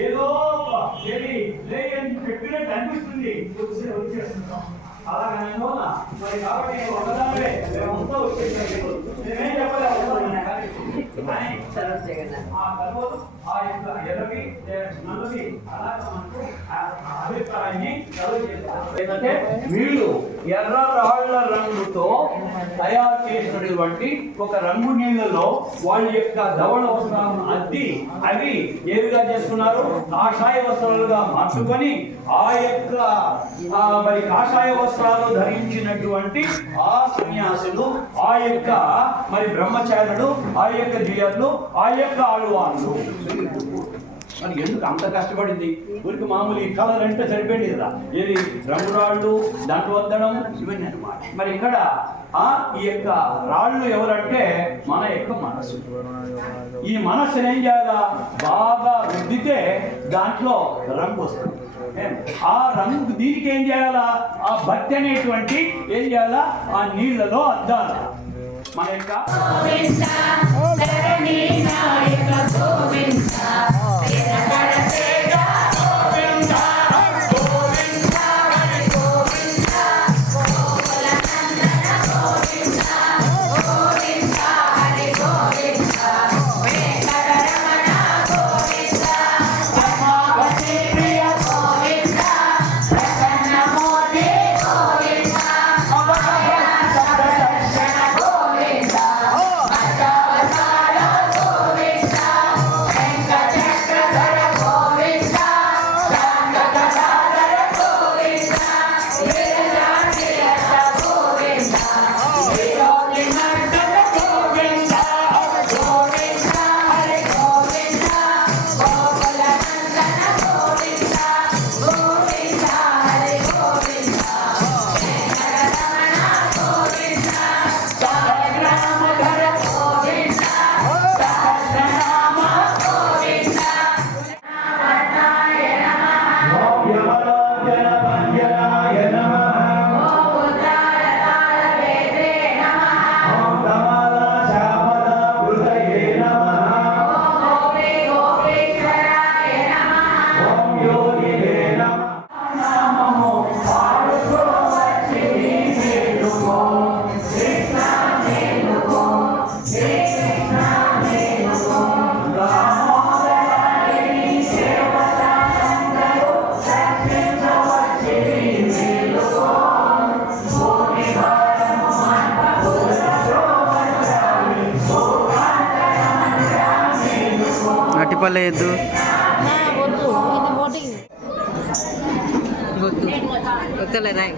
ఏదో ఏది లేని చెప్పినట్టు అనిపిస్తుంది వచ్చే- వచ్చేస్తున్నాం అలాగే మరి కాబట్టి నేను మేమంతా వచ్చేసాం నేనేం చెప్పలేదు ఏంటంటే వీళ్ళు ఎర్ర రాళ్ళ రంగుతో తయారు చేసినటువంటి ఒక రంగు నీళ్ళలో వాళ్ళ యొక్క ధవళ వస్త్రాలను అద్ది అవి ఏవిగా చేస్తున్నారు? కాషాయ వస్త్రాలుగా మార్చుకొని ఆ యొక్క ఆ మరి కాషాయ వస్త్రాలు ధరించినటువంటి ఆ సన్యాసులు ఆ యొక్క మరి బ్రహ్మచారులు ఆ యొక్క దియర్లు ఆ యొక్క ఆళ్వాన్లు మరి ఎందుకు అంత కష్టపడింది? ఊరికి మామూలు ఈ కలర్ అంటే సరిపోయింది కదా. ఏది రంగురాళ్ళు దాంట్లో వద్దడం ఇవన్నీ అనమాట మరి ఇక్కడ ఆ ఈ యొక్క రాళ్ళు ఎవరంటే మన యొక్క మనసు. ఈ మనస్సుని ఏం చేయాలా? బాగా రుద్దితే దాంట్లో రంగు వస్తుంది. ఆ రంగు దీనికి ఏం చేయాలా? ఆ భక్తి అనేటువంటి ఏం చేయాలా? ఆ నీళ్ళలో అద్దాలి. మన యొక్క la వద్దు ఇది ఓటింగ్ వద్దు వద్దలే రాయ్